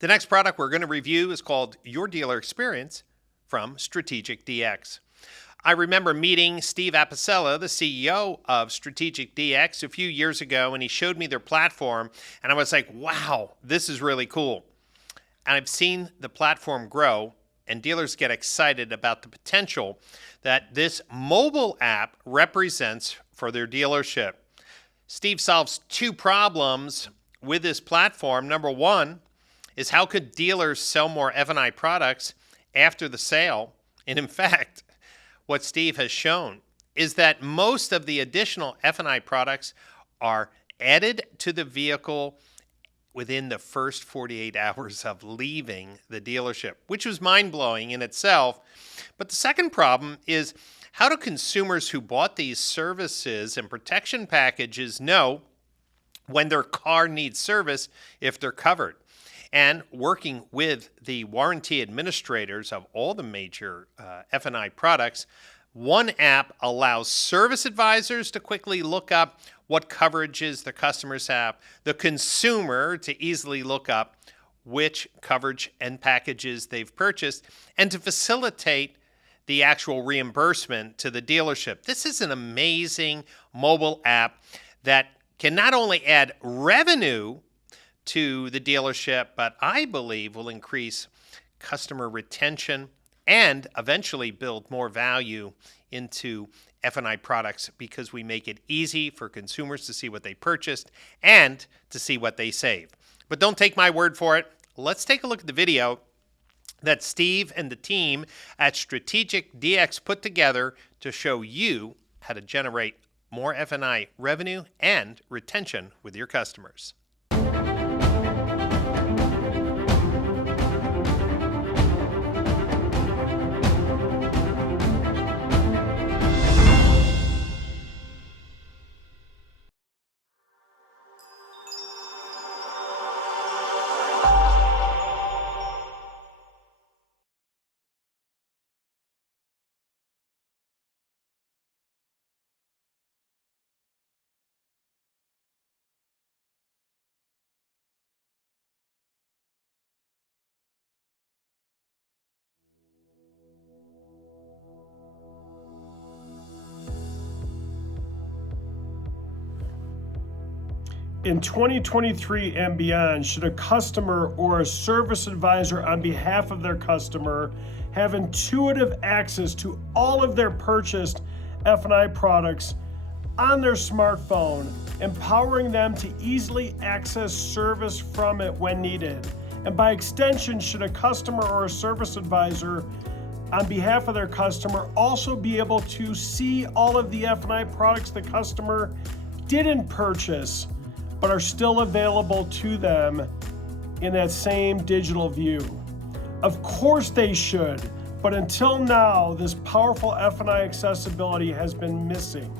The next product we're going to review is called Your Dealer Experience from Strategic DX. I remember meeting Steve Apicella, the CEO of Strategic DX, a few years ago, and he showed me their platform, and I was like, wow, this is really cool. And I've seen the platform grow, and dealers get excited about the potential that this mobile app represents for their dealership. Steve solves two problems with this platform. Number one is how could dealers sell more F&I products after the sale? And in fact, what Steve has shown is that most of the additional F&I products are added to the vehicle within the first 48 hours of leaving the dealership, which was mind-blowing in itself. But the second problem is, how do consumers who bought these services and protection packages know when their car needs service if they're covered? And working with the warranty administrators of all the major F&I products, one app allows service advisors to quickly look up what coverages the customers have, the consumer to easily look up which coverage and packages they've purchased, and to facilitate the actual reimbursement to the dealership. This is an amazing mobile app that can not only add revenue to the dealership, but I believe will increase customer retention and eventually build more value into F&I products because we make it easy for consumers to see what they purchased and to see what they save. But don't take my word for it. Let's take a look at the video that Steve and the team at Strategic DX put together to show you how to generate more F&I revenue and retention with your customers. In 2023 and beyond, should a customer or a service advisor on behalf of their customer have intuitive access to all of their purchased F&I products on their smartphone, empowering them to easily access service from it when needed? And by extension, should a customer or a service advisor on behalf of their customer also be able to see all of the F&I products the customer didn't purchase but are still available to them in that same digital view? Of course they should, but until now, this powerful F&I accessibility has been missing.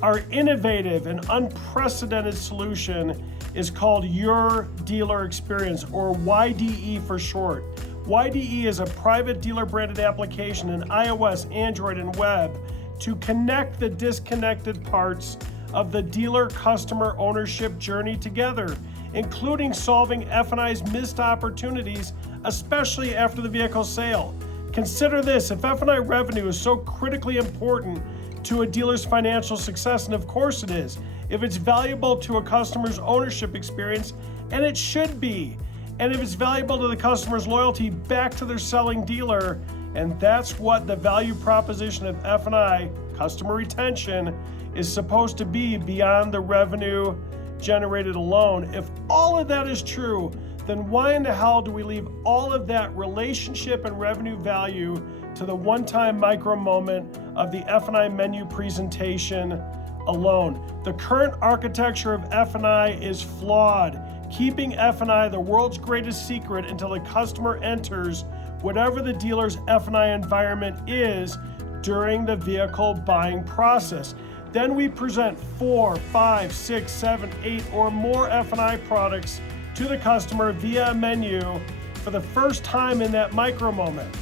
Our innovative and unprecedented solution is called Your Dealer Experience, or YDE for short. YDE is a private dealer branded application in iOS, Android, and web to connect the disconnected parts of the dealer customer ownership journey together, including solving F&I's missed opportunities, especially after the vehicle sale. Consider this: if F&I revenue is so critically important to a dealer's financial success, and of course it is, if it's valuable to a customer's ownership experience, and it should be, and if it's valuable to the customer's loyalty back to their selling dealer, and that's what the value proposition of F&I, customer retention, is supposed to be beyond the revenue generated alone. If all of that is true, then why in the hell do we leave all of that relationship and revenue value to the one-time micro moment of the F&I menu presentation alone? The current architecture of F&I is flawed, keeping F&I the world's greatest secret until the customer enters whatever the dealer's F&I environment is during the vehicle buying process. Then we present 4, 5, 6, 7, 8 or more F&I products to the customer via a menu for the first time in that micro moment.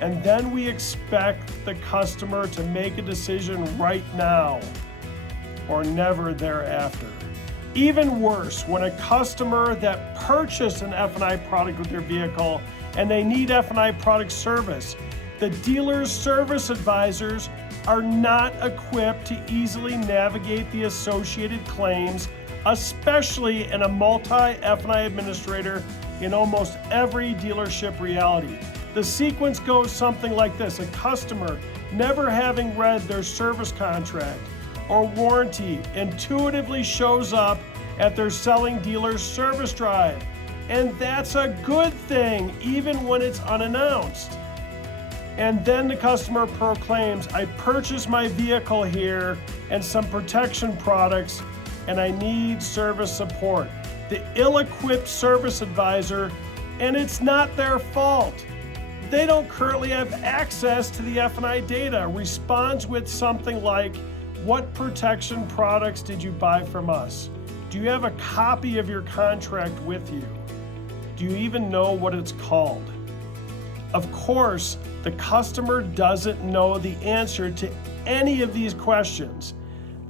And then we expect the customer to make a decision right now or never thereafter. Even worse, when a customer that purchased an F&I product with their vehicle and they need F&I product service, the dealer's service advisors are not equipped to easily navigate the associated claims, especially in a multi-F&I administrator in almost every dealership reality. The sequence goes something like this: a customer, never having read their service contract or warranty, intuitively shows up at their selling dealer's service drive. And that's a good thing, even when it's unannounced. And then the customer proclaims, I purchased my vehicle here and some protection products, and I need service support. The ill-equipped service advisor, and it's not their fault, they don't currently have access to the F&I data, responds with something like, what protection products did you buy from us? Do you have a copy of your contract with you? Do you even know what it's called? Of course, the customer doesn't know the answer to any of these questions.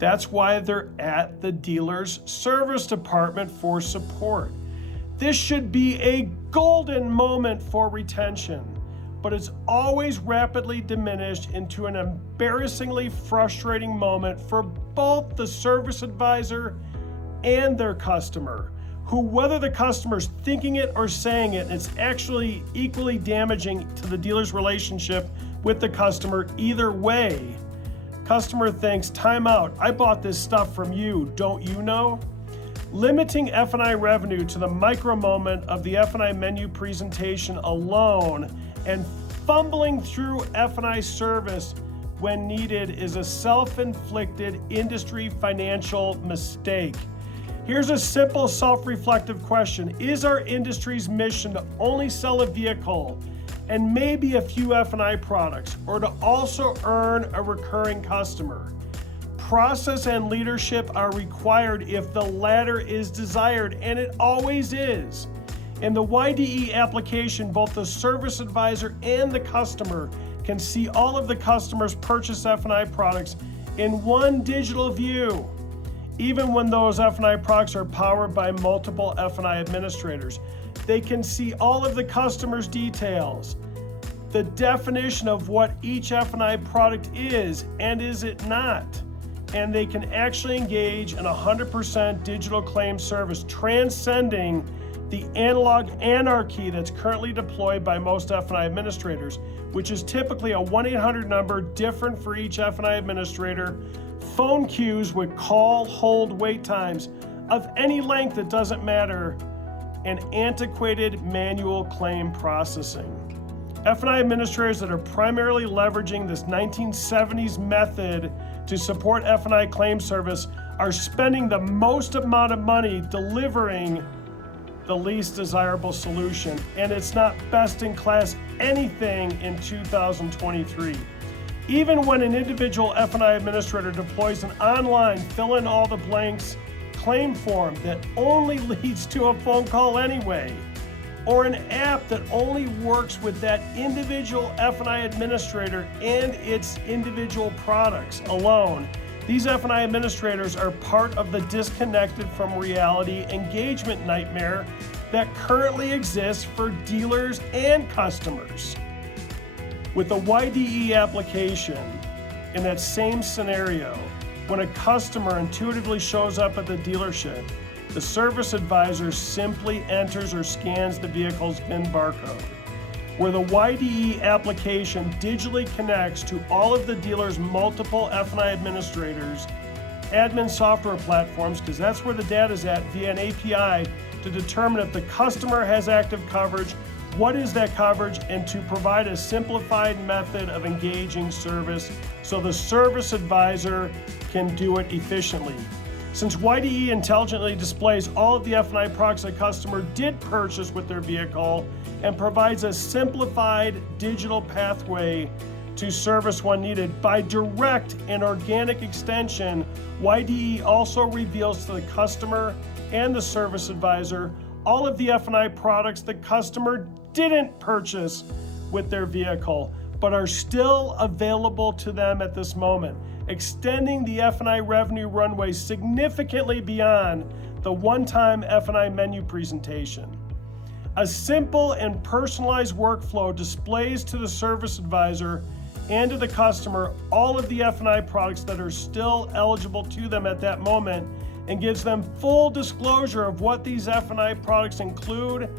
That's why they're at the dealer's service department for support. This should be a golden moment for retention, but it's always rapidly diminished into an embarrassingly frustrating moment for both the service advisor and their customer, who, whether the customer's thinking it or saying it, it's actually equally damaging to the dealer's relationship with the customer either way. Customer thinks, time out, I bought this stuff from you, don't you know? Limiting F&I revenue to the micro moment of the F&I menu presentation alone and fumbling through F&I service when needed is a self-inflicted industry financial mistake. Here's a simple self-reflective question. Is our industry's mission to only sell a vehicle and maybe a few F&I products, or to also earn a recurring customer? Process and leadership are required if the latter is desired, and it always is. In the YDE application, both the service advisor and the customer can see all of the customer's purchased F&I products in one digital view, even when those F&I products are powered by multiple F&I administrators. They can see all of the customer's details, the definition of what each F&I product is and is it not, and they can actually engage in 100% digital claim service, transcending the analog anarchy that's currently deployed by most F&I administrators, which is typically a 1-800 number different for each F&I administrator, phone queues with call, hold, wait times of any length, it doesn't matter, and antiquated manual claim processing. F&I administrators that are primarily leveraging this 1970s method to support F&I claim service are spending the most amount of money delivering the least desirable solution, and it's not best in class anything in 2023. Even when an individual F&I administrator deploys an online fill in all the blanks claim form that only leads to a phone call anyway, or an app that only works with that individual F&I administrator and its individual products alone, these F&I administrators are part of the disconnected from reality engagement nightmare that currently exists for dealers and customers. With the YDE application, in that same scenario, when a customer intuitively shows up at the dealership, the service advisor simply enters or scans the vehicle's VIN barcode. Where the YDE application digitally connects to all of the dealer's multiple F&I administrators, admin software platforms, because that's where the data is at, via an API to determine if the customer has active coverage, what is that coverage, and to provide a simplified method of engaging service so the service advisor can do it efficiently. Since YDE intelligently displays all of the F&I products a customer did purchase with their vehicle and provides a simplified digital pathway to service when needed, by direct and organic extension, YDE also reveals to the customer and the service advisor all of the F&I products the customer didn't purchase with their vehicle, but are still available to them at this moment, extending the F&I revenue runway significantly beyond the one-time F&I menu presentation. A simple and personalized workflow displays to the service advisor and to the customer all of the F&I products that are still eligible to them at that moment and gives them full disclosure of what these F&I products include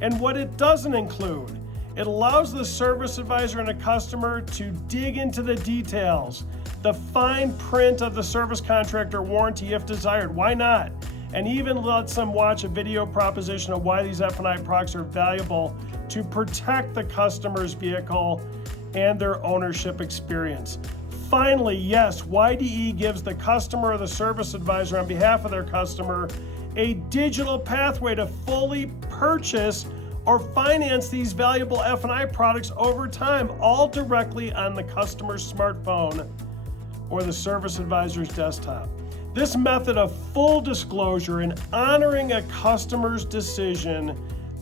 and what it doesn't include. It allows the service advisor and the customer to dig into the details, the fine print of the service contract or warranty if desired. Why not? And even lets them watch a video proposition of why these F&I products are valuable to protect the customer's vehicle and their ownership experience. Finally, yes, YDE gives the customer or the service advisor on behalf of their customer a digital pathway to fully purchase or finance these valuable F&I products over time, all directly on the customer's smartphone or the service advisor's desktop. This method of full disclosure and honoring a customer's decision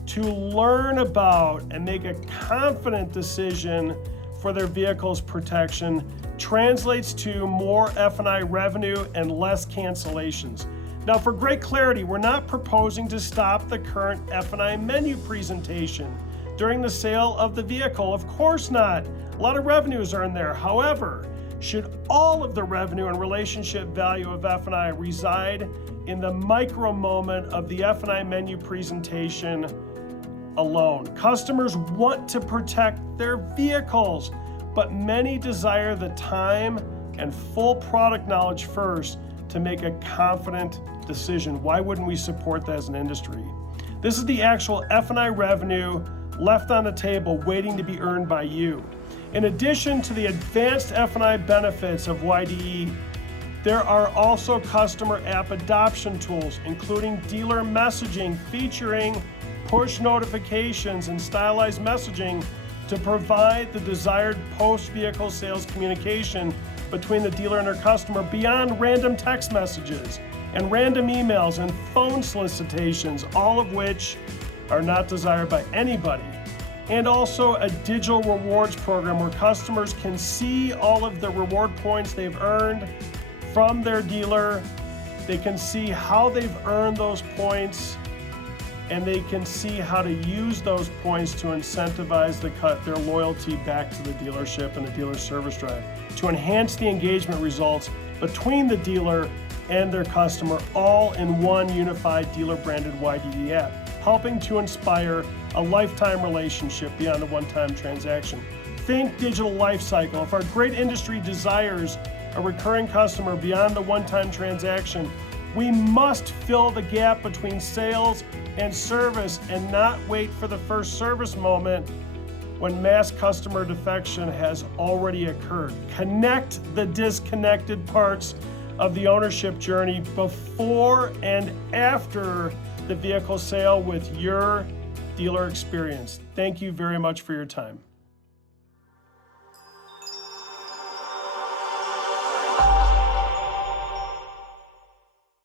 to learn about and make a confident decision for their vehicle's protection translates to more F&I revenue and less cancellations. Now, for great clarity, we're not proposing to stop the current F&I menu presentation during the sale of the vehicle. Of course not. A lot of revenues are in there. However, should all of the revenue and relationship value of F&I reside in the micro moment of the F&I menu presentation alone? Customers want to protect their vehicles, but many desire the time and full product knowledge first to make a confident decision. Why wouldn't we support that as an industry? This is the actual F&I revenue left on the table waiting to be earned by you. In addition to the advanced F&I benefits of YDE, there are also customer app adoption tools, including dealer messaging featuring push notifications and stylized messaging to provide the desired post-vehicle sales communication between the dealer and their customer beyond random text messages and random emails and phone solicitations, all of which are not desired by anybody. And also a digital rewards program where customers can see all of the reward points they've earned from their dealer. They can see how they've earned those points, and they can see how to use those points to incentivize their loyalty back to the dealership and the dealer service drive to enhance the engagement results between the dealer and their customer, all in one unified dealer-branded YDE app, helping to inspire a lifetime relationship beyond a one-time transaction. Think digital life cycle. If our great industry desires a recurring customer beyond the one-time transaction, we must fill the gap between sales and service and not wait for the first service moment when mass customer defection has already occurred. Connect the disconnected parts of the ownership journey before and after the vehicle sale with your dealer experience. Thank you very much for your time.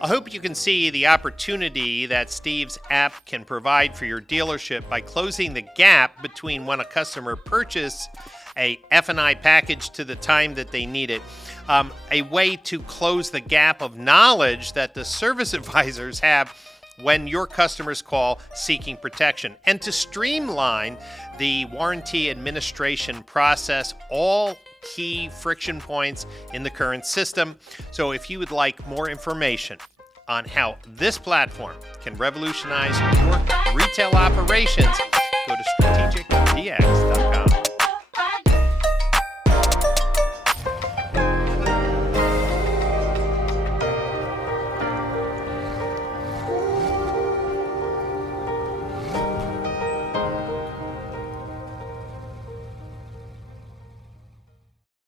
I hope you can see the opportunity that Steve's app can provide for your dealership by closing the gap between when a customer purchases a F&I package to the time that they need it. A way to close the gap of knowledge that the service advisors have when your customers call seeking protection, and to streamline the warranty administration process, all key friction points in the current system. So if you would like more information on how this platform can revolutionize your retail operations, go to Strategic DX.